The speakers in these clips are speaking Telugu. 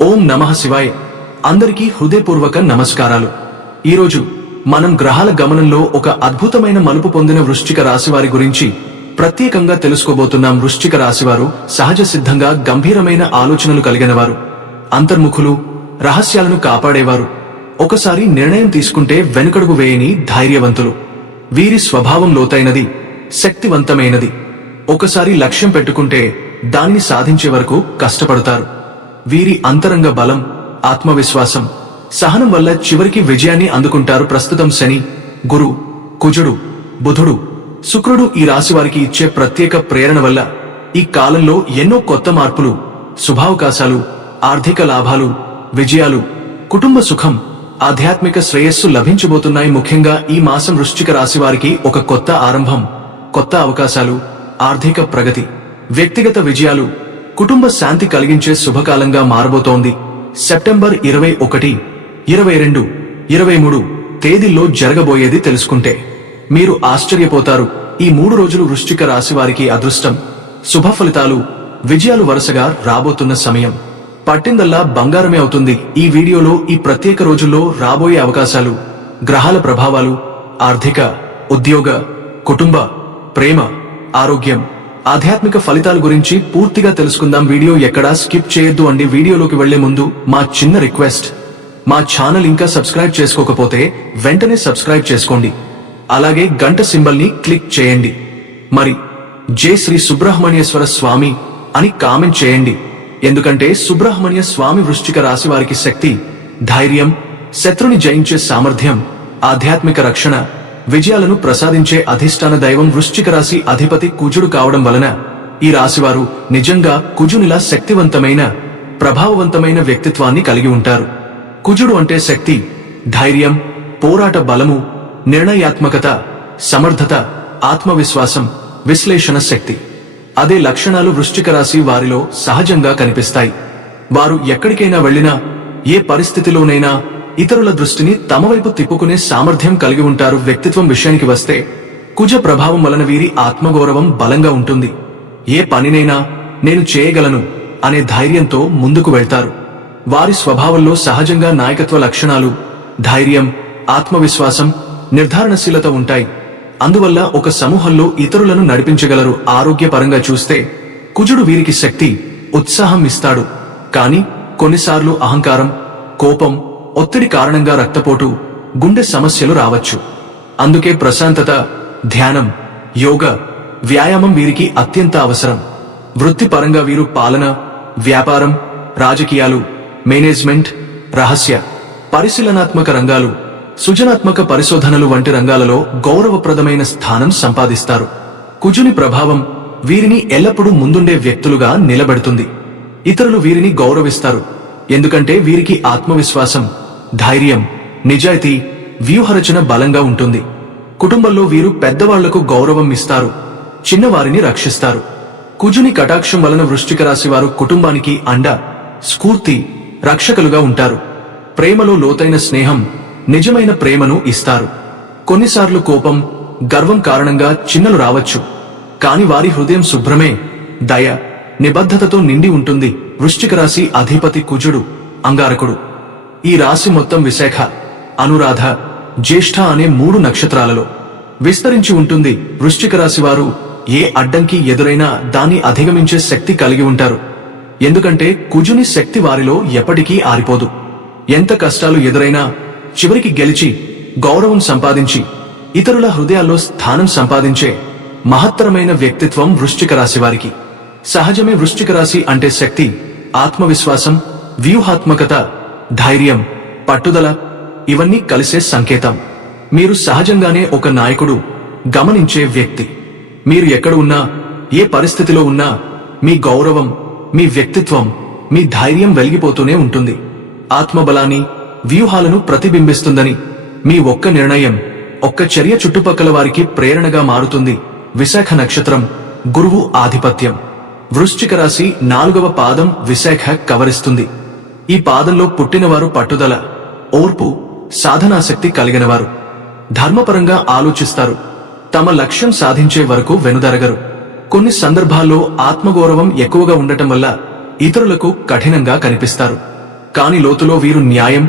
ఓం నమః శివాయ. అందరికీ హృదయపూర్వక నమస్కారాలు. ఈరోజు మనం గ్రహాల గమనంలో ఒక అద్భుతమైన మలుపు పొందిన వృశ్చిక రాశివారి గురించి ప్రత్యేకంగా తెలుసుకోబోతున్నాం. వృశ్చిక రాశివారు సహజ సిద్ధంగా గంభీరమైన ఆలోచనలు కలిగినవారు, అంతర్ముఖులు, రహస్యాలను కాపాడేవారు, ఒకసారి నిర్ణయం తీసుకుంటే వెనుకడుగు వేయని ధైర్యవంతులు. వీరి స్వభావం లోతైనది, శక్తివంతమైనది. ఒకసారి లక్ష్యం పెట్టుకుంటే దానిని సాధించే వరకు కష్టపడతారు. వీరి అంతరంగ బలం, ఆత్మవిశ్వాసం, సహనం వల్ల చివరికి విజయాన్ని అందుకుంటారు. ప్రస్తుతం శని, గురు, కుజుడు, బుధుడు, శుక్రుడు ఈ రాశి వారికి ఇచ్చే ప్రత్యేక ప్రేరణ వల్ల ఈ కాలంలో ఎన్నో కొత్త మార్పులు, శుభావకాశాలు, ఆర్థిక లాభాలు, విజయాలు, కుటుంబ సుఖం, ఆధ్యాత్మిక శ్రేయస్సు లభించబోతున్నాయి. ముఖ్యంగా ఈ మాసం వృశ్చిక రాశి వారికి ఒక కొత్త ఆరంభం, కొత్త అవకాశాలు, ఆర్థిక ప్రగతి, వ్యక్తిగత విజయాలు, కుటుంబ శాంతి కలిగించే శుభకాలంగా మారబోతోంది. సెప్టెంబర్ 21, 22, 23 తేదీల్లో జరగబోయేది తెలుసుకుంటే మీరు ఆశ్చర్యపోతారు. ఈ 3 రోజులు వృశ్చిక రాశి వారికి అదృష్టం, శుభ ఫలితాలు, విజయాలు వరుసగా రాబోతున్న సమయం. పట్టిందల్లా బంగారమే అవుతుంది. ఈ వీడియోలో ఈ ప్రత్యేక రోజుల్లో రాబోయే అవకాశాలు, గ్రహాల ప్రభావాలు, ఆర్థిక, ఉద్యోగ, కుటుంబ, ప్రేమ, ఆరోగ్యం, ఆధ్యాత్మిక ఫలితాల గురించి పూర్తిగా తెలుసుకుందాం. వీడియో ఎక్కడా స్కిప్ చేయొద్దు అండి. వీడియోలోకి వెళ్లే ముందు మా చిన్న రిక్వెస్ట్, మా ఛానల్ ఇంకా సబ్స్క్రైబ్ చేసుకోకపోతే వెంటనే సబ్స్క్రైబ్ చేసుకోండి. అలాగే గంట సింబల్ ని క్లిక్ చేయండి. మరి జై శ్రీ సుబ్రహ్మణ్యేశ్వర స్వామి అని కామెంట్ చేయండి. ఎందుకంటే సుబ్రహ్మణ్య స్వామి వృశ్చిక రాశి వారికి శక్తి, ధైర్యం, శత్రుని జయించే సామర్థ్యం, ఆధ్యాత్మిక రక్షణ, విజయాలను ప్రసాదించే అధిష్టాన దైవం. వృశ్చిక రాశి అధిపతి కుజుడు కావడం వలన ఈ రాశివారు నిజంగా కుజునిలా శక్తివంతమైన, ప్రభావవంతమైన వ్యక్తిత్వాన్ని కలిగి ఉంటారు. కుజుడు అంటే శక్తి, ధైర్యం, పోరాట బలము, నిర్ణయాత్మకత, సమర్థత, ఆత్మవిశ్వాసం, విశ్లేషణ శక్తి. అదే లక్షణాలు వృశ్చిక రాశి వారిలో సహజంగా కనిపిస్తాయి. వారు ఎక్కడికైనా వెళ్లినా, ఏ పరిస్థితిలోనైనా ఇతరుల దృష్టిని తమ వైపు తిప్పుకునే సామర్థ్యం కలిగి ఉంటారు. వ్యక్తిత్వం విషయానికి వస్తే కుజ ప్రభావం వలన వీరి ఆత్మగౌరవం బలంగా ఉంటుంది. ఏ పనినైనా నేను చేయగలను అనే ధైర్యంతో ముందుకు వెళ్తారు. వారి స్వభావంలో సహజంగా నాయకత్వ లక్షణాలు, ధైర్యం, ఆత్మవిశ్వాసం, నిర్ధారణశీలత ఉంటాయి. అందువల్ల ఒక సమూహంలో ఇతరులను నడిపించగలరు. ఆరోగ్యపరంగా చూస్తే కుజుడు వీరికి శక్తి, ఉత్సాహం ఇస్తాడు. కానీ కొన్నిసార్లు అహంకారం, కోపం, ఒత్తిడి కారణంగా రక్తపోటు, గుండె సమస్యలు రావచ్చు. అందుకే ప్రశాంతత, ధ్యానం, యోగా, వ్యాయామం వీరికి అత్యంత అవసరం. వృత్తిపరంగా వీరు పాలన, వ్యాపారం, రాజకీయాలు, మేనేజ్మెంట్, రహస్య, పరిశీలనాత్మక రంగాలు, సృజనాత్మక పరిశోధనలు వంటి రంగాలలో గౌరవప్రదమైన స్థానం సంపాదిస్తారు. కుజుని ప్రభావం వీరిని ఎల్లప్పుడూ ముందుండే వ్యక్తులుగా నిలబెడుతుంది. ఇతరులు వీరిని గౌరవిస్తారు. ఎందుకంటే వీరికి ఆత్మవిశ్వాసం, ధైర్యం, నిజాయితీ, వ్యూహరచన బలంగా ఉంటుంది. కుటుంబంలో వీరు పెద్దవాళ్లకు గౌరవం ఇస్తారు, చిన్నవారిని రక్షిస్తారు. కుజుని కటాక్షం వలన వృశ్చిక రాశి వారు కుటుంబానికి అండ, స్ఫూర్తి, రక్షకులుగా ఉంటారు. ప్రేమలో లోతైన స్నేహం, నిజమైన ప్రేమను ఇస్తారు. కొన్నిసార్లు కోపం, గర్వం కారణంగా చిన్నలు రావచ్చు. కాని వారి హృదయం శుభ్రమే, దయ, నిబద్ధతతో నిండి ఉంటుంది. వృశ్చిక రాశి అధిపతి కుజుడు, అంగారకుడు. ఈ రాశి మొత్తం విశాఖ, అనురాధ, జ్యేష్ఠ అనే 3 నక్షత్రాలలో విస్తరించి ఉంటుంది. వృశ్చిక రాశి వారు ఏ అడ్డంకి ఎదురైనా దాన్ని అధిగమించే శక్తి కలిగి ఉంటారు. ఎందుకంటే కుజుని శక్తి వారిలో ఎప్పటికీ ఆరిపోదు. ఎంత కష్టాలు ఎదురైనా చివరికి గెలిచి, గౌరవం సంపాదించి, ఇతరుల హృదయాల్లో స్థానం సంపాదించే మహత్తరమైన వ్యక్తిత్వం వృశ్చిక రాశి వారికి సహజమే. వృశ్చిక రాశి అంటే శక్తి, ఆత్మవిశ్వాసం, వ్యూహాత్మకత, ధైర్యం, పట్టుదల, ఇవన్నీ కలిసే సంకేతం. మీరు సహజంగానే ఒక నాయకుడు, గమనించే వ్యక్తి. మీరు ఎక్కడ ఉన్నా, ఏ పరిస్థితిలో ఉన్నా మీ గౌరవం, మీ వ్యక్తిత్వం, మీ ధైర్యం వెలిగిపోతూనే ఉంటుంది. ఆత్మబలాన్ని, వ్యూహాలను ప్రతిబింబిస్తుందని మీ ఒక్క నిర్ణయం, ఒక్క చర్య చుట్టుపక్కల వారికి ప్రేరణగా మారుతుంది. విశాఖ నక్షత్రం, గురువు ఆధిపత్యం. వృశ్చిక రాశి 4వ పాదం విశాఖ కవరిస్తుంది. ఈ పాదంలో పుట్టినవారు పట్టుదల, ఓర్పు, సాధనాశక్తి కలిగినవారు. ధర్మపరంగా ఆలోచిస్తారు. తమ లక్ష్యం సాధించే వరకు వెనుదరగరు. కొన్ని సందర్భాల్లో ఆత్మగౌరవం ఎక్కువగా ఉండటం వల్ల ఇతరులకు కఠినంగా కనిపిస్తారు. కాని లోతులో వీరు న్యాయం,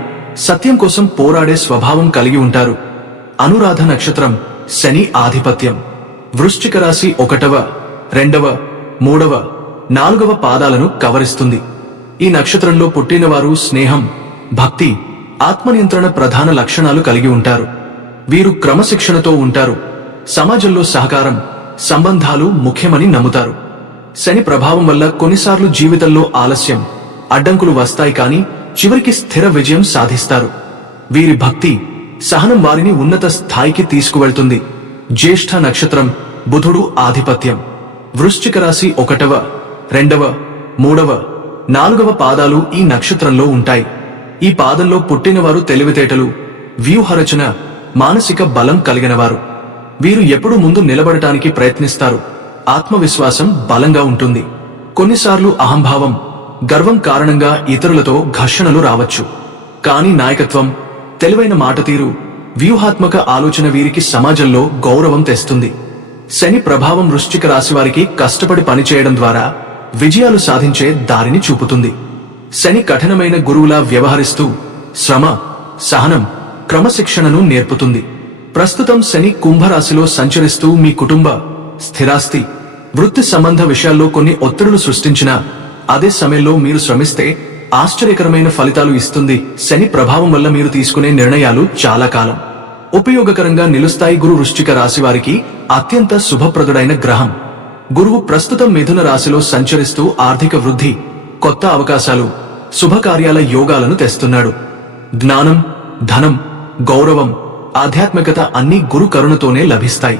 సత్యం కోసం పోరాడే స్వభావం కలిగి ఉంటారు. అనురాధ నక్షత్రం శని ఆధిపత్యం. వృశ్చిక రాశి 1వ, 2వ, 3వ, 4వ పాదాలను కవరిస్తుంది. ఈ నక్షత్రంలో పుట్టినవారు స్నేహం, భక్తి, ఆత్మనియంత్రణ ప్రధాన లక్షణాలు కలిగి ఉంటారు. వీరు క్రమశిక్షణతో ఉంటారు. సమాజంలో సహకారం, సంబంధాలు ముఖ్యమని నమ్ముతారు. శని ప్రభావం వల్ల కొన్నిసార్లు జీవితంలో ఆలస్యం, అడ్డంకులు వస్తాయి, కానీ చివరికి స్థిర విజయం సాధిస్తారు. వీరి భక్తి, సహనం వారిని ఉన్నత స్థాయికి తీసుకువెళ్తుంది. జ్యేష్ఠ నక్షత్రం బుధుడు ఆధిపత్యం. వృశ్చిక రాశి 1వ, 2వ, 3వ, 4వ పాదాలు ఈ నక్షత్రంలో ఉంటాయి. ఈ పాదంలో పుట్టినవారు తెలివితేటలు, వ్యూహరచన, మానసిక బలం కలిగినవారు. వీరు ఎప్పుడూ ముందు నిలబడటానికి ప్రయత్నిస్తారు. ఆత్మవిశ్వాసం బలంగా ఉంటుంది. కొన్నిసార్లు అహంభావం, గర్వం కారణంగా ఇతరులతో ఘర్షణలు రావచ్చు. కానీ నాయకత్వం, తెలివైన మాటతీరు, వ్యూహాత్మక ఆలోచన వీరికి సమాజంలో గౌరవం తెస్తుంది. శని ప్రభావం వృశ్చిక రాశివారికి కష్టపడి పనిచేయడం ద్వారా విజయాలు సాధించే దారిని చూపుతుంది. శని కఠినమైన గురువులా వ్యవహరిస్తూ శ్రమ, సహనం, క్రమశిక్షణను నేర్పుతుంది. ప్రస్తుతం శని కుంభరాశిలో సంచరిస్తూ మీ కుటుంబ, స్థిరాస్తి, వృత్తి సంబంధ విషయాల్లో కొన్ని ఒత్తిడులు సృష్టించినా అదే సమయంలో మీరు శ్రమిస్తే ఆశ్చర్యకరమైన ఫలితాలు ఇస్తుంది. శని ప్రభావం వల్ల మీరు తీసుకునే నిర్ణయాలు చాలా కాలం ఉపయోగకరంగా నిలుస్తాయి. గురు వృశ్చిక రాశి వారికి అత్యంత శుభప్రదుడైన గ్రహం. గురువు ప్రస్తుతం మిథున రాశిలో సంచరిస్తూ ఆర్థిక వృద్ధి, కొత్త అవకాశాలు, శుభకార్యాల యోగాలను తెస్తున్నాడు. జ్ఞానం, ధనం, గౌరవం, ఆధ్యాత్మికత అన్నీ గురు కరుణతోనే లభిస్తాయి.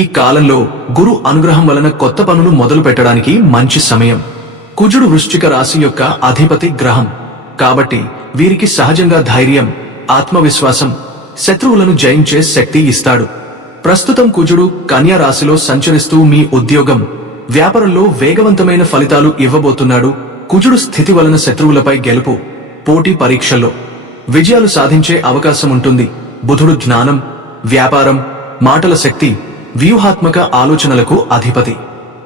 ఈ కాలంలో గురు అనుగ్రహం వలన కొత్త పనులు మొదలు పెట్టడానికి మంచి సమయం. కుజుడు వృశ్చిక రాశి యొక్క అధిపతి గ్రహం కాబట్టి వీరికి సహజంగా ధైర్యం, ఆత్మవిశ్వాసం, శత్రువులను జయించే శక్తి ఇస్తాడు. ప్రస్తుతం కుజుడు కన్యా రాశిలో సంచరిస్తూ మీ ఉద్యోగం, వ్యాపారంలో వేగవంతమైన ఫలితాలు ఇవ్వబోతున్నాడు. కుజుడు స్థితి వలన శత్రువులపై గెలుపు, పోటీ పరీక్షల్లో విజయాలు సాధించే అవకాశం ఉంటుంది. బుధుడు జ్ఞానం, వ్యాపారం, మాటల శక్తి, వ్యూహాత్మక ఆలోచనలకు అధిపతి.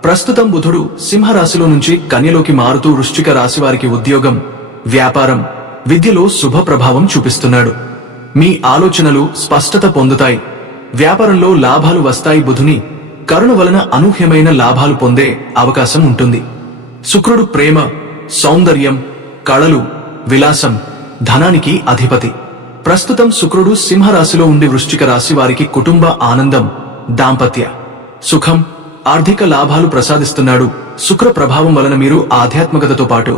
ప్రస్తుతం బుధుడు సింహరాశిలో నుంచి కన్యలోకి మారుతూ వృశ్చిక రాశి వారికి ఉద్యోగం, వ్యాపారం, విద్యలో శుభ ప్రభావం చూపిస్తున్నాడు. మీ ఆలోచనలు స్పష్టత పొందుతాయి. వ్యాపారంలో లాభాలు వస్తాయి. బుధుని కరుణ వలన అనూహ్యమైన లాభాలు పొందే అవకాశం ఉంటుంది. శుక్రుడు ప్రేమ, సౌందర్యం, కళలు, విలాసం, ధనానికి అధిపతి. ప్రస్తుతం శుక్రుడు సింహరాశిలో ఉండి వృశ్చిక రాశి వారికి కుటుంబ ఆనందం, దాంపత్య సుఖం, ఆర్థిక లాభాలు ప్రసాదిస్తున్నాడు. శుక్ర ప్రభావం వలన మీరు ఆధ్యాత్మికతతో పాటు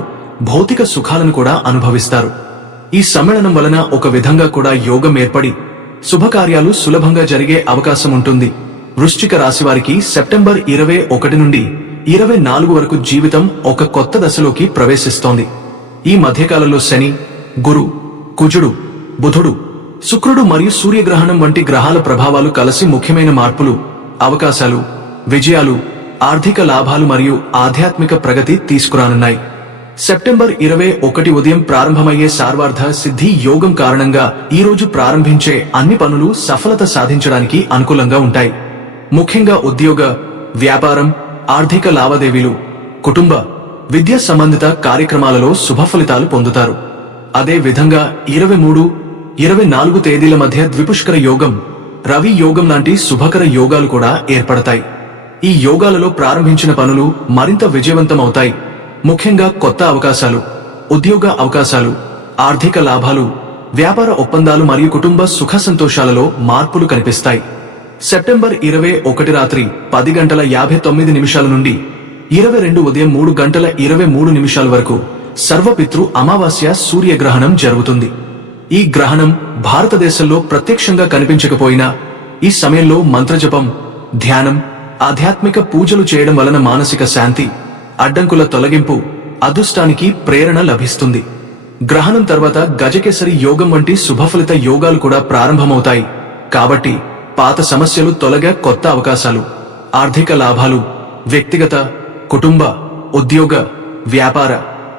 భౌతిక సుఖాలను కూడా అనుభవిస్తారు. ఈ సమ్మేళనం వలన ఒక విధంగా కూడా యోగం ఏర్పడి శుభకార్యాలు సులభంగా జరిగే అవకాశం ఉంటుంది. వృశ్చిక రాశి వారికి సెప్టెంబర్ 21 నుండి 24 వరకు జీవితం ఒక కొత్త దశలోకి ప్రవేశిస్తోంది. ఈ మధ్యకాలంలో శని, గురు, కుజుడు, బుధుడు, శుక్రుడు మరియు సూర్యగ్రహణం వంటి గ్రహాల ప్రభావాలు కలిసి ముఖ్యమైన మార్పులు, అవకాశాలు, విజయాలు, ఆర్థిక లాభాలు మరియు ఆధ్యాత్మిక ప్రగతి తీసుకురానున్నాయి. సెప్టెంబర్ 21 ఉదయం ప్రారంభమయ్యే సార్వార్థ సిద్ధి యోగం కారణంగా ఈ రోజు ప్రారంభించే అన్ని పనులు సఫలత సాధించడానికి అనుకూలంగా ఉంటాయి. ముఖ్యంగా ఉద్యోగ, వ్యాపారం, ఆర్థిక లావాదేవీలు, కుటుంబ, విద్యా సంబంధిత కార్యక్రమాలలో శుభ ఫలితాలు పొందుతారు. అదే విధంగా 23, 24 తేదీల మధ్య ద్విపుష్కర యోగం, రవి యోగం లాంటి శుభకర యోగాలు కూడా ఏర్పడతాయి. ఈ యోగాలలో ప్రారంభించిన పనులు మరింత విజయవంతమవుతాయి. ముఖ్యంగా కొత్త అవకాశాలు, ఉద్యోగ అవకాశాలు, ఆర్థిక లాభాలు, వ్యాపార ఒప్పందాలు మరియు కుటుంబ సుఖ సంతోషాలలో మార్పులు కనిపిస్తాయి. సెప్టెంబర్ 21 రాత్రి 10:59 నుండి 22 ఉదయం 3:23 వరకు సర్వపితృ అమావాస్య సూర్యగ్రహణం జరుగుతుంది. ఈ గ్రహణం భారతదేశంలో ప్రత్యక్షంగా కనిపించకపోయినా ఈ సమయంలో మంత్రజపం, ధ్యానం, ఆధ్యాత్మిక పూజలు చేయడం వలన మానసిక శాంతి, అడ్డంకుల తొలగింపు, అదృష్టానికి ప్రేరణ లభిస్తుంది. గ్రహణం తర్వాత గజకేసరి యోగం వంటి శుభఫలిత యోగాలు కూడా ప్రారంభమవుతాయి. కాబట్టి పాత సమస్యలు తొలగ కొత్త అవకాశాలు, ఆర్థిక లాభాలు, వ్యక్తిగత, కుటుంబ, ఉద్యోగ, వ్యాపార,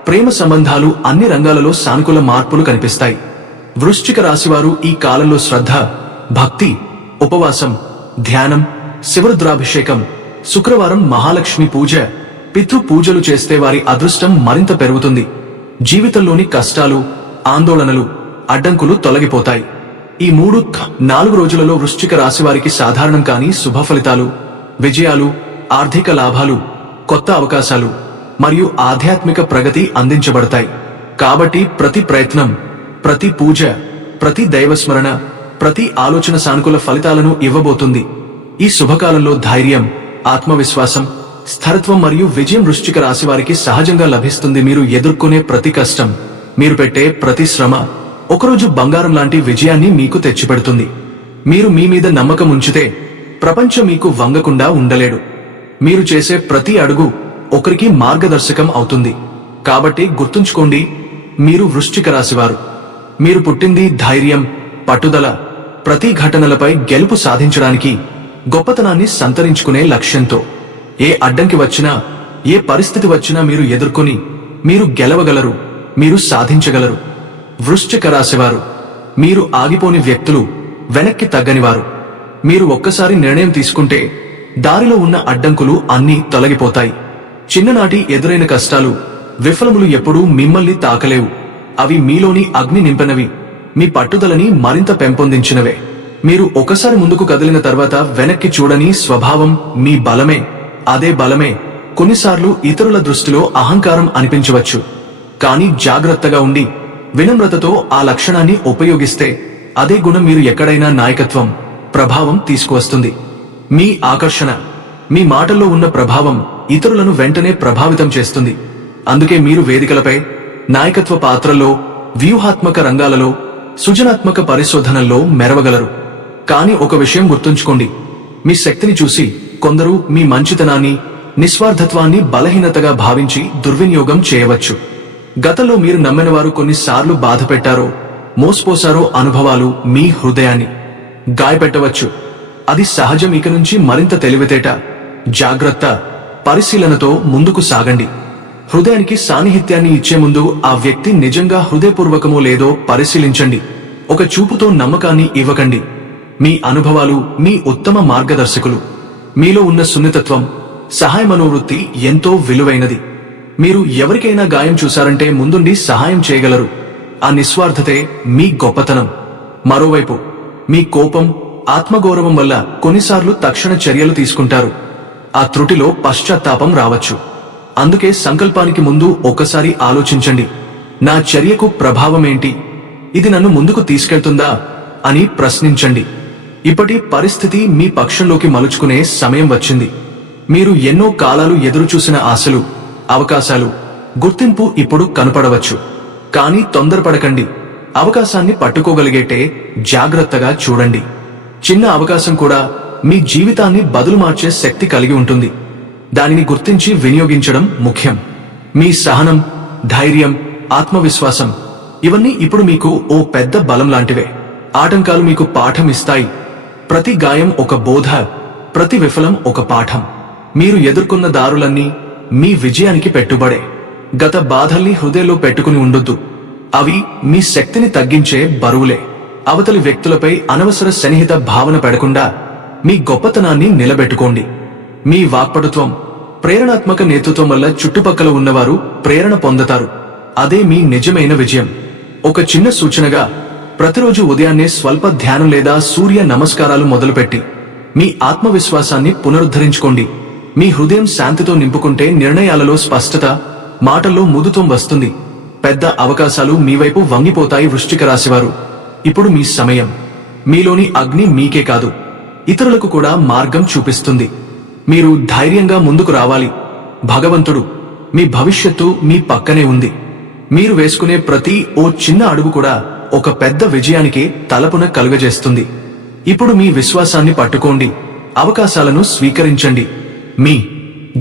ప్రేమ సంబంధాలు అన్ని రంగాలలో సానుకూల మార్పులు కనిపిస్తాయి. వృశ్చిక రాశివారు ఈ కాలంలో శ్రద్ధ, భక్తి, ఉపవాసం, ధ్యానం, శివరుద్రాభిషేకం, శుక్రవారం మహాలక్ష్మి పూజ, పితృ పూజలు చేస్తే వారి అదృష్టం మరింత పెరుగుతుంది. జీవితంలోని కష్టాలు, ఆందోళనలు, అడ్డంకులు తొలగిపోతాయి. ఈ 3-4 రోజులలో వృశ్చిక రాశివారికి సాధారణం కాని శుభ ఫలితాలు, విజయాలు, ఆర్థిక లాభాలు, కొత్త అవకాశాలు మరియు ఆధ్యాత్మిక ప్రగతి అందించబడతాయి. కాబట్టి ప్రతి ప్రయత్నం, ప్రతి పూజ, ప్రతి దైవస్మరణ, ప్రతి ఆలోచన సానుకూల ఫలితాలను ఇవ్వబోతుంది. ఈ శుభకాలంలో ధైర్యం, ఆత్మవిశ్వాసం, స్థిరత్వం మరియు విజయం వృశ్చిక రాశివారికి సహజంగా లభిస్తుంది. మీరు ఎదుర్కొనే ప్రతి కష్టం, మీరు పెట్టే ప్రతి శ్రమ ఒకరోజు బంగారం లాంటి విజయాన్ని మీకు తెచ్చిపెడుతుంది. మీరు మీ మీద నమ్మకం ఉంచితే ప్రపంచం మీకు వంగకుండా ఉండలేడు. మీరు చేసే ప్రతి అడుగు ఒకరికి మార్గదర్శకం అవుతుంది. కాబట్టి గుర్తుంచుకోండి, మీరు వృశ్చిక రాశివారు. మీరు పుట్టింది ధైర్యం, పట్టుదల, ప్రతి ఘటనలపై గెలుపు సాధించడానికి, గొప్పతనాన్ని సంతరించుకునే లక్ష్యంతో. ఏ అడ్డంకి వచ్చినా, ఏ పరిస్థితి వచ్చినా మీరు ఎదుర్కొని మీరు గెలవగలరు, మీరు సాధించగలరు. వృశ్చిక రాశివారు మీరు ఆగిపోని వ్యక్తులు, వెనక్కి తగ్గనివారు. మీరు ఒక్కసారి నిర్ణయం తీసుకుంటే దారిలో ఉన్న అడ్డంకులు అన్నీ తొలగిపోతాయి. చిన్ననాటి ఎదురైన కష్టాలు, విఫలములు ఎప్పుడూ మిమ్మల్ని తాకలేవు. అవి మీలోని అగ్ని నింపినవి, మీ పట్టుదలని మరింత పెంపొందించినవే. మీరు ఒకసారి ముందుకు కదిలిన తర్వాత వెనక్కి చూడని స్వభావం మీ బలమే. అదే బలమే కొన్నిసార్లు ఇతరుల దృష్టిలో అహంకారం అనిపించవచ్చు. కానీ జాగ్రత్తగా ఉండి వినమ్రతతో ఆ లక్షణాన్ని ఉపయోగిస్తే అదే గుణం మీరు ఎక్కడైనా నాయకత్వం, ప్రభావం తీసుకువస్తుంది. మీ ఆకర్షణ, మీ మాటల్లో ఉన్న ప్రభావం ఇతరులను వెంటనే ప్రభావితం చేస్తుంది. అందుకే మీరు వేదికలపై, నాయకత్వ పాత్రల్లో, వ్యూహాత్మక రంగాలలో, సృజనాత్మక పరిశోధనల్లో మెరవగలరు. కానీ ఒక విషయం గుర్తుంచుకోండి, మీ శక్తిని చూసి కొందరు మీ మంచితనాన్ని, నిస్వార్థత్వాన్ని బలహీనతగా భావించి దుర్వినియోగం చేయవచ్చు. గతంలో మీరు నమ్మినవారు కొన్నిసార్లు బాధ పెట్టారో, మోసపోసారో అనుభవాలు మీ హృదయాన్ని గాయపెట్టవచ్చు. అది సహజం. ఇక నుంచి మరింత తెలివితేట, జాగ్రత్త, పరిశీలనతో ముందుకు సాగండి. హృదయానికి సాన్నిహిత్యాన్ని ఇచ్చే ముందు ఆ వ్యక్తి నిజంగా హృదయపూర్వకమో లేదో పరిశీలించండి. ఒక చూపుతో నమ్మకాన్ని ఇవ్వకండి. మీ అనుభవాలు మీ ఉత్తమ మార్గదర్శకులు. మీలో ఉన్న సున్నితత్వం, సహాయ మనోవృత్తి ఎంతో విలువైనది. మీరు ఎవరికైనా గాయం చూశారంటే ముందుండి సహాయం చేయగలరు. ఆ నిస్వార్థతే మీ గొప్పతనం. మరోవైపు మీ కోపం, ఆత్మగౌరవం వల్ల కొన్నిసార్లు తక్షణ చర్యలు తీసుకుంటారు. ఆ త్రుటిలో పశ్చాత్తాపం రావచ్చు. అందుకే సంకల్పానికి ముందు ఒకసారి ఆలోచించండి. నా చర్యకు ప్రభావమేంటి? ఇది నన్ను ముందుకు తీసుకెళ్తుందా అని ప్రశ్నించండి. ఇప్పటి పరిస్థితి మీ పక్షంలోకి మలుచుకునే సమయం వచ్చింది. మీరు ఎన్నో కాలాలు ఎదురుచూసిన ఆశలు, అవకాశాలు, గుర్తింపు ఇప్పుడు కనపడవచ్చు. కానీ తొందరపడకండి. అవకాశాన్ని పట్టుకోగలిగేటే జాగ్రత్తగా చూడండి. చిన్న అవకాశం కూడా మీ జీవితాన్ని బదులు మార్చే శక్తి కలిగి ఉంటుంది. దానిని గుర్తించి వినియోగించడం ముఖ్యం. మీ సహనం, ధైర్యం, ఆత్మవిశ్వాసం ఇవన్నీ ఇప్పుడు మీకు ఓ పెద్ద బలం లాంటివే. ఆటంకాలు మీకు పాఠం ఇస్తాయి. ప్రతి గాయం ఒక బోధ, ప్రతి విఫలం ఒక పాఠం. మీరు ఎదుర్కొన్న దారులన్నీ మీ విజయానికి పెట్టుబడే. గత బాధల్ని హృదయంలో పెట్టుకుని ఉండొద్దు. అవి మీ శక్తిని తగ్గించే బరువులే. అవతలి వ్యక్తులపై అనవసర సన్నిహిత భావన పెడకుండా మీ గొప్పతనాన్ని నిలబెట్టుకోండి. మీ వాక్పటుత్వం, ప్రేరణాత్మక నేతృత్వం వల్ల చుట్టుపక్కల ఉన్నవారు ప్రేరణ పొందుతారు. అదే మీ నిజమైన విజయం. ఒక చిన్న సూచనగా, ప్రతిరోజు ఉదయాన్నే స్వల్ప ధ్యానం లేదా సూర్య నమస్కారాలు మొదలుపెట్టి మీ ఆత్మవిశ్వాసాన్ని పునరుద్ధరించుకోండి. మీ హృదయం శాంతితో నింపుకుంటే నిర్ణయాలలో స్పష్టత, మాటల్లో మృదుత్వం వస్తుంది. పెద్ద అవకాశాలు మీ వైపు వంగిపోతాయి. వృశ్చిక రాశివారు, ఇప్పుడు మీ సమయం. మీలోని అగ్ని మీకే కాదు, ఇతరులకు కూడా మార్గం చూపిస్తుంది. మీరు ధైర్యంగా ముందుకు రావాలి. భగవంతుడు, మీ భవిష్యత్తు మీ పక్కనే ఉంది. మీరు వేసుకునే ప్రతి ఓ చిన్న అడుగు కూడా ఒక పెద్ద విజయానికి తలపున కలుగజేస్తుంది. ఇప్పుడు మీ విశ్వాసాన్ని పట్టుకోండి. అవకాశాలను స్వీకరించండి. మీ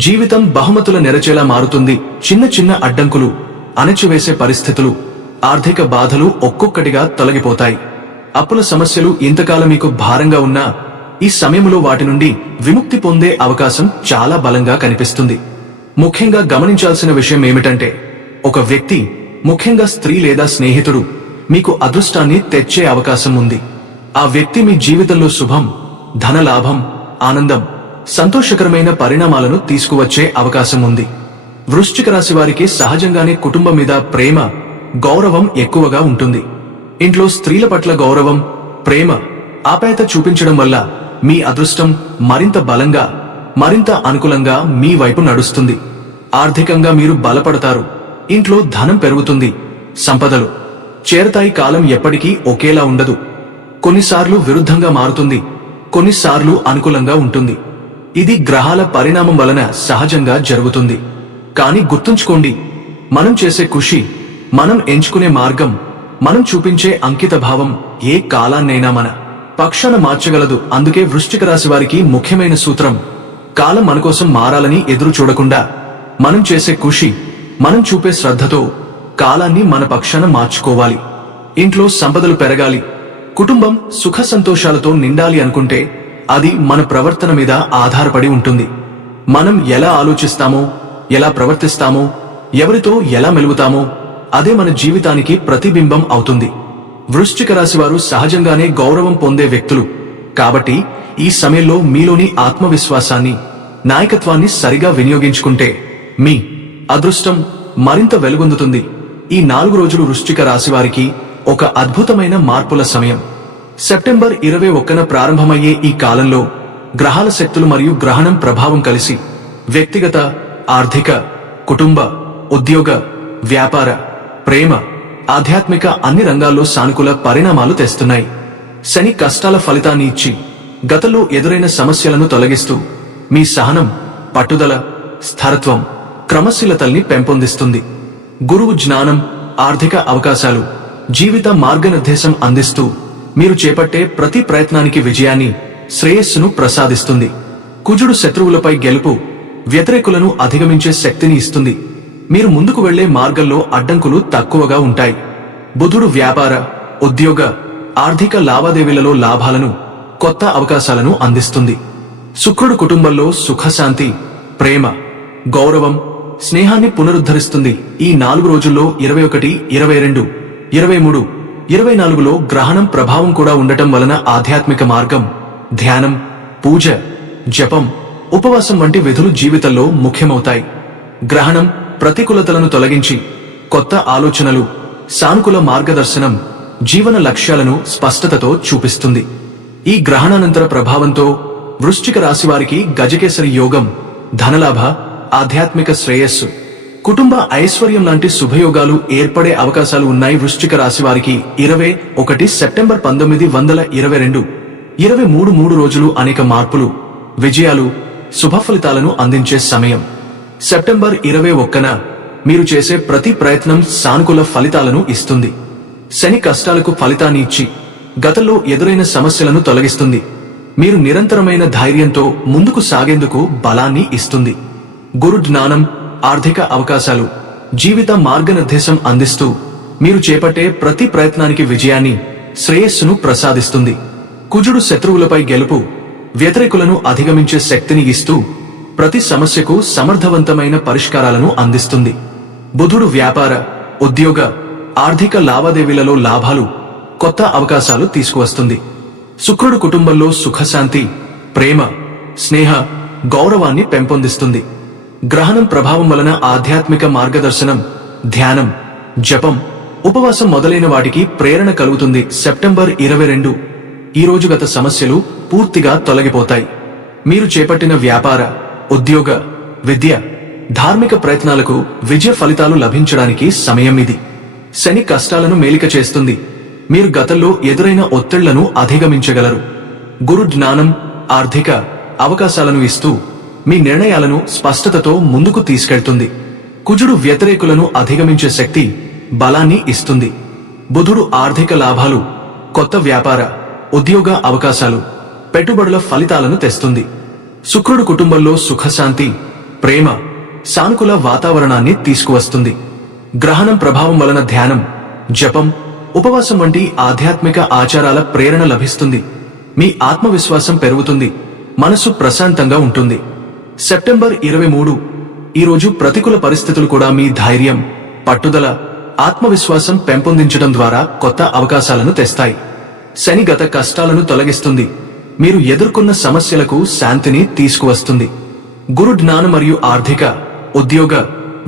జీవితం బహుమతుల నెరచేలా మారుతుంది. చిన్న చిన్న అడ్డంకులు, అణచివేసే పరిస్థితులు, ఆర్థిక బాధలు ఒక్కొక్కటిగా తొలగిపోతాయి. అప్పుల సమస్యలు ఇంతకాలం మీకు భారంగా ఉన్నా ఈ సమయంలో వాటి నుండి విముక్తి పొందే అవకాశం చాలా బలంగా కనిపిస్తుంది. ముఖ్యంగా గమనించాల్సిన విషయం ఏమిటంటే, ఒక వ్యక్తి, ముఖ్యంగా స్త్రీ లేదా స్నేహితుడు మీకు అదృష్టాన్ని తెచ్చే అవకాశం ఉంది. ఆ వ్యక్తి మీ జీవితంలో శుభం, ధనలాభం, ఆనందం, సంతోషకరమైన పరిణామాలను తీసుకువచ్చే అవకాశం ఉంది. వృశ్చిక రాశి వారికి సహజంగానే కుటుంబం మీద ప్రేమ, గౌరవం ఎక్కువగా ఉంటుంది. ఇంట్లో స్త్రీల పట్ల గౌరవం, ప్రేమ, ఆప్యాయత చూపించడం వల్ల మీ అదృష్టం మరింత బలంగా, మరింత అనుకూలంగా మీ వైపు నడుస్తుంది. ఆర్థికంగా మీరు బలపడతారు. ఇంట్లో ధనం పెరుగుతుంది. సంపదలు చేరతాయి. కాలం ఎప్పటికీ ఒకేలా ఉండదు. కొన్నిసార్లు విరుద్ధంగా మారుతుంది, కొన్నిసార్లు అనుకూలంగా ఉంటుంది. ఇది గ్రహాల పరిణామం వలన సహజంగా జరుగుతుంది. కానీ గుర్తుంచుకోండి, మనం చేసే కృషి, మనం ఎంచుకునే మార్గం, మనం చూపించే అంకిత భావం ఏ కాలాన్నైనా మన పక్షాన మార్చగలదు. అందుకే వృశ్చిక రాశి వారికి ముఖ్యమైన సూత్రం, కాలం మన కోసం మారాలని ఎదురు చూడకుండా మనం చేసే కృషి, మనం చూపే శ్రద్ధతో కాలాన్ని మన పక్షాన మార్చుకోవాలి. ఇంట్లో సంపదలు పెరగాలి, కుటుంబం సుఖ సంతోషాలతో నిండాలి అనుకుంటే అది మన ప్రవర్తన మీద ఆధారపడి ఉంటుంది. మనం ఎలా ఆలోచిస్తామో, ఎలా ప్రవర్తిస్తామో, ఎవరితో ఎలా మెలుగుతామో అదే మన జీవితానికి ప్రతిబింబం అవుతుంది. వృశ్చిక రాశి వారు సహజంగానే గౌరవం పొందే వ్యక్తులు. కాబట్టి ఈ సమయంలో మీలోని ఆత్మవిశ్వాసాన్ని, నాయకత్వాన్ని సరిగా వినియోగించుకుంటే మీ అదృష్టం మరింత వెలుగొందుతుంది. ఈ 4 రోజులు వృశ్చిక రాశి వారికి ఒక అద్భుతమైన మార్పుల సమయం. సెప్టెంబర్ 21న ప్రారంభమయ్యే ఈ కాలంలో గ్రహాల శక్తులు మరియు గ్రహణం ప్రభావం కలిసి వ్యక్తిగత, ఆర్థిక, కుటుంబ, ఉద్యోగ, వ్యాపార, ప్రేమ, ఆధ్యాత్మిక అన్ని రంగాల్లో సానుకూల పరిణామాలు తెస్తున్నాయి. శని కష్టాల ఫలితాన్ని ఇచ్చి గతంలో ఎదురైన సమస్యలను తొలగిస్తూ మీ సహనం, పట్టుదల, స్థిరత్వం, క్రమశీలతల్ని పెంపొందిస్తుంది. గురువు జ్ఞానం, ఆర్థిక అవకాశాలు, జీవిత మార్గనిర్దేశం అందిస్తూ మీరు చేపట్టే ప్రతి ప్రయత్నానికి విజయాన్ని, శ్రేయస్సును ప్రసాదిస్తుంది. కుజుడు శత్రువులపై గెలుపు, వ్యతిరేకులను అధిగమించే శక్తిని ఇస్తుంది. మీరు ముందుకు వెళ్లే మార్గంలో అడ్డంకులు తక్కువగా ఉంటాయి. బుధుడు వ్యాపార, ఉద్యోగ, ఆర్థిక లావాదేవీలలో లాభాలను, కొత్త అవకాశాలను అందిస్తుంది. శుక్రుడు కుటుంబంలో సుఖశాంతి, ప్రేమ, గౌరవం, స్నేహాన్ని పునరుద్ధరిస్తుంది. ఈ 4 రోజుల్లో 21, 22, 23, 24లో గ్రహణం ప్రభావం కూడా ఉండటం వలన ఆధ్యాత్మిక మార్గం, ధ్యానం, పూజ, జపం, ఉపవాసం వంటి విధులు జీవితంలో ముఖ్యమవుతాయి. గ్రహణం ప్రతికూలతలను తొలగించి కొత్త ఆలోచనలు, సానుకూల మార్గదర్శనం, జీవన లక్ష్యాలను స్పష్టతతో చూపిస్తుంది. ఈ గ్రహణానంతర ప్రభావంతో వృశ్చిక రాశివారికి గజకేసరి యోగం, ధనలాభ, ఆధ్యాత్మిక శ్రేయస్సు, కుటుంబ ఐశ్వర్యం లాంటి శుభయోగాలు ఏర్పడే అవకాశాలు ఉన్నాయి. వృశ్చిక రాశివారికి 21 సెప్టెంబర్ 1922, 23 3 రోజులు అనేక మార్పులు, విజయాలు, శుభ ఫలితాలను అందించే సమయం. సెప్టెంబర్ 21న మీరు చేసే ప్రతి ప్రయత్నం సానుకూల ఫలితాలను ఇస్తుంది. శని కష్టాలకు ఫలితాన్ని ఇచ్చి గతంలో ఎదురైన సమస్యలను తొలగిస్తుంది. మీరు నిరంతరమైన ధైర్యంతో ముందుకు సాగేందుకు బలాన్ని ఇస్తుంది. గురు జ్ఞానం, ఆర్థిక అవకాశాలు, జీవిత మార్గనిర్దేశం అందిస్తూ మీరు చేపట్టే ప్రతి ప్రయత్నానికి విజయాన్ని, శ్రేయస్సును ప్రసాదిస్తుంది. కుజుడు శత్రువులపై గెలుపు, వ్యతిరేకులను అధిగమించే శక్తిని ఇస్తూ ప్రతి సమస్యకు సమర్థవంతమైన పరిష్కారాలను అందిస్తుంది. బుధుడు వ్యాపార, ఉద్యోగ, ఆర్థిక లావాదేవీలలో లాభాలు, కొత్త అవకాశాలు తీసుకువస్తుంది. శుక్రుడు కుటుంబంలో సుఖశాంతి, ప్రేమ, స్నేహ, గౌరవాన్ని పెంపొందిస్తుంది. గ్రహణం ప్రభావం వలన ఆధ్యాత్మిక మార్గదర్శనం, ధ్యానం, జపం, ఉపవాసం మొదలైన వాటికి ప్రేరణ కలుగుతుంది. సెప్టెంబర్ 22 ఈ రోజు గత సమస్యలు పూర్తిగా తొలగిపోతాయి. మీరు చేపట్టిన వ్యాపార, ఉద్యోగ, విద్య, ధార్మిక ప్రయత్నాలకు విజయ ఫలితాలు లభించడానికి సమయం ఇది. శని కష్టాలను మేలిక చేస్తుంది. మీరు గతంలో ఎదురైన ఒత్తిళ్లను అధిగమించగలరు. గురు జ్ఞానం, ఆర్థిక అవకాశాలను ఇస్తూ మీ నిర్ణయాలను స్పష్టతతో ముందుకు తీసుకెళ్తుంది. కుజుడు వ్యతిరేకులను అధిగమించే శక్తి, బలాన్ని ఇస్తుంది. బుధుడు ఆర్థిక లాభాలు, కొత్త వ్యాపార, ఉద్యోగ అవకాశాలు, పెట్టుబడుల ఫలితాలను తెస్తుంది. శుక్రుడు కుటుంబంలో సుఖశాంతి, ప్రేమ, సానుకూల వాతావరణాన్ని తీసుకువస్తుంది. గ్రహణం ప్రభావం వలన ధ్యానం, జపం, ఉపవాసం వంటి ఆధ్యాత్మిక ఆచారాల ప్రేరణ లభిస్తుంది. మీ ఆత్మవిశ్వాసం పెరుగుతుంది. మనసు ప్రశాంతంగా ఉంటుంది. సెప్టెంబర్ 23 ఈ రోజు ప్రతికూల పరిస్థితులు కూడా మీ ధైర్యం, పట్టుదల, ఆత్మవిశ్వాసం పెంపొందించడం ద్వారా కొత్త అవకాశాలను తెస్తాయి. శని గత కష్టాలను తొలగిస్తుంది. మీరు ఎదుర్కొన్న సమస్యలకు శాంతిని తీసుకువస్తుంది. గురు జ్ఞానం మరియు ఆర్థిక, ఉద్యోగ,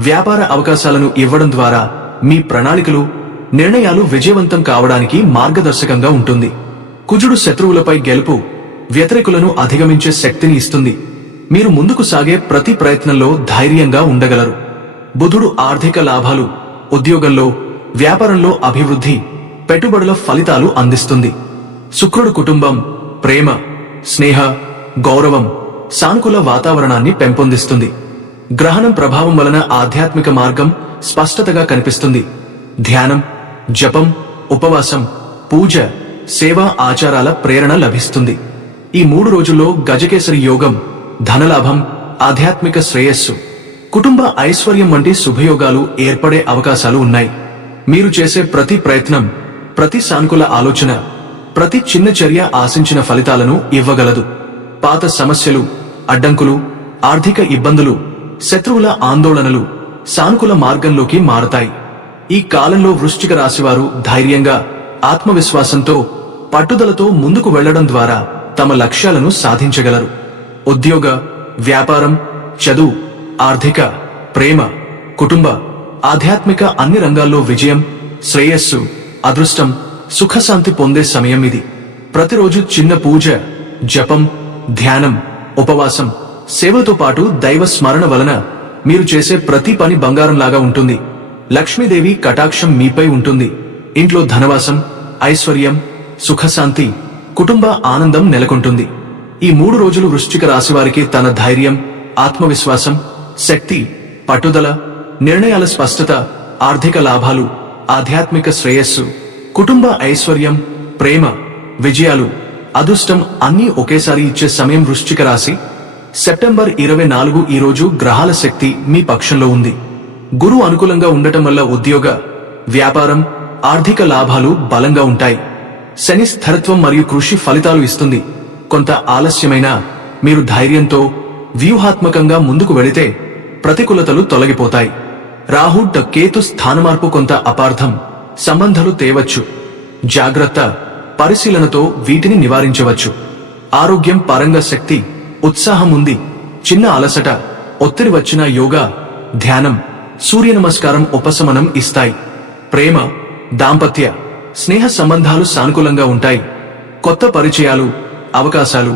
వ్యాపార అవకాశాలను ఇవ్వడం ద్వారా మీ ప్రణాళికలు నిర్ణయాలు విజయవంతం కావడానికి మార్గదర్శకంగా ఉంటుంది. కుజుడు శత్రువులపై గెలుపు, వ్యతిరేకులను అధిగమించే శక్తిని ఇస్తుంది. మీరు ముందుకు సాగే ప్రతి ప్రయత్నంలో ధైర్యంగా ఉండగలరు. బుధుడు ఆర్థిక లాభాలు, ఉద్యోగంలో, వ్యాపారంలో అభివృద్ధి, పెట్టుబడుల ఫలితాలు అందిస్తుంది. శుక్రుడు కుటుంబం, ప్రేమ, స్నేహ, గౌరవం, సానుకూల వాతావరణాన్ని పెంపొందిస్తుంది. గ్రహణం ప్రభావం వలన ఆధ్యాత్మిక మార్గం స్పష్టతగా కనిపిస్తుంది. ధ్యానం, జపం, ఉపవాసం, పూజ, సేవా ఆచారాల ప్రేరణ లభిస్తుంది. ఈ 3 రోజుల్లో గజకేసరి యోగం, ధనలాభం, ఆధ్యాత్మిక శ్రేయస్సు, కుటుంబ ఐశ్వర్యం వంటి శుభయోగాలు ఏర్పడే అవకాశాలు ఉన్నాయి. మీరు చేసే ప్రతి ప్రయత్నం, ప్రతి సానుకూల ఆలోచన, ప్రతి చిన్న చర్య ఆశించిన ఫలితాలను ఇవ్వగలదు. పాత సమస్యలు, అడ్డంకులు, ఆర్థిక ఇబ్బందులు, శత్రువుల ఆందోళనలు సానుకూల మార్గంలోకి మారతాయి. ఈ కాలంలో వృశ్చిక రాశివారు ధైర్యంగా, ఆత్మవిశ్వాసంతో, పట్టుదలతో ముందుకు వెళ్లడం ద్వారా తమ లక్ష్యాలను సాధించగలరు. ఉద్యోగ, వ్యాపారం, చదువు, ఆర్థిక, ప్రేమ, కుటుంబ, ఆధ్యాత్మిక అన్ని రంగాల్లో విజయం, శ్రేయస్సు, అదృష్టం, సుఖశాంతి పొందే సమయం ఇది. ప్రతిరోజు చిన్న పూజ, జపం, ధ్యానం, ఉపవాసం, సేవతో పాటు దైవ స్మరణ వలన మీరు చేసే ప్రతి పని బంగారంలాగా ఉంటుంది. లక్ష్మీదేవి కటాక్షం మీపై ఉంటుంది. ఇంట్లో ధనవాసం, ఐశ్వర్యం, సుఖశాంతి, కుటుంబ ఆనందం నెలకొంటుంది. ఈ 3 రోజులు వృశ్చిక రాశివారికి తన ధైర్యం, ఆత్మవిశ్వాసం, శక్తి, పట్టుదల, నిర్ణయాల స్పష్టత, ఆర్థిక లాభాలు, ఆధ్యాత్మిక శ్రేయస్సు, కుటుంబ ఐశ్వర్యం, ప్రేమ, విజయాలు, అదృష్టం అన్నీ ఒకేసారి ఇచ్చే సమయం వృశ్చిక రాశి. సెప్టెంబర్ 24 ఈ రోజు గ్రహాల శక్తి మీ పక్షంలో ఉంది. గురు అనుకూలంగా ఉండటం వల్ల ఉద్యోగ, వ్యాపారం, ఆర్థిక లాభాలు బలంగా ఉంటాయి. శని స్థిరత్వం మరియు కృషి ఫలితాలు ఇస్తుంది. కొంత ఆలస్యమైనా మీరు ధైర్యంతో, వ్యూహాత్మకంగా ముందుకు వెళితే ప్రతికూలతలు తొలగిపోతాయి. రాహు కేతు స్థానమార్పు కొంత అపార్థం, సంబంధాలు తేవచ్చు. జాగ్రత్త, పరిశీలనతో వీటిని నివారించవచ్చు. ఆరోగ్యం పరంగా శక్తి, ఉత్సాహం ఉంది. చిన్న అలసట, ఒత్తిడి వచ్చిన యోగా, ధ్యానం, సూర్య నమస్కారం ఉపశమనం ఇస్తాయి. ప్రేమ, దాంపత్య, స్నేహ సంబంధాలు సానుకూలంగా ఉంటాయి. కొత్త పరిచయాలు, అవకాశాలు,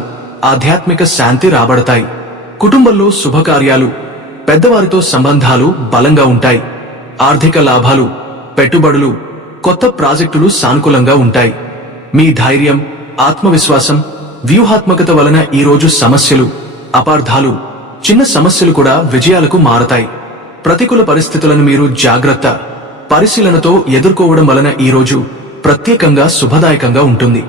ఆధ్యాత్మిక శాంతి రాబడతాయి. కుటుంబంలో శుభకార్యాలు, పెద్దవారితో సంబంధాలు బలంగా ఉంటాయి. ఆర్థిక లాభాలు, పెట్టుబడులు, కొత్త ప్రాజెక్టులు సానుకూలంగా ఉంటాయి. మీ ధైర్యం, ఆత్మవిశ్వాసం, వ్యూహాత్మకత వలన ఈ రోజు సమస్యలు, అపార్థాలు, చిన్న సమస్యలు కూడా విజయాలకు మారతాయి. ప్రతికూల పరిస్థితులను మీరు జాగ్రత్త, పరిశీలనతో ఎదుర్కోవడం వలన ఈ రోజు ప్రత్యేకంగా శుభదాయకంగా ఉంటుంది.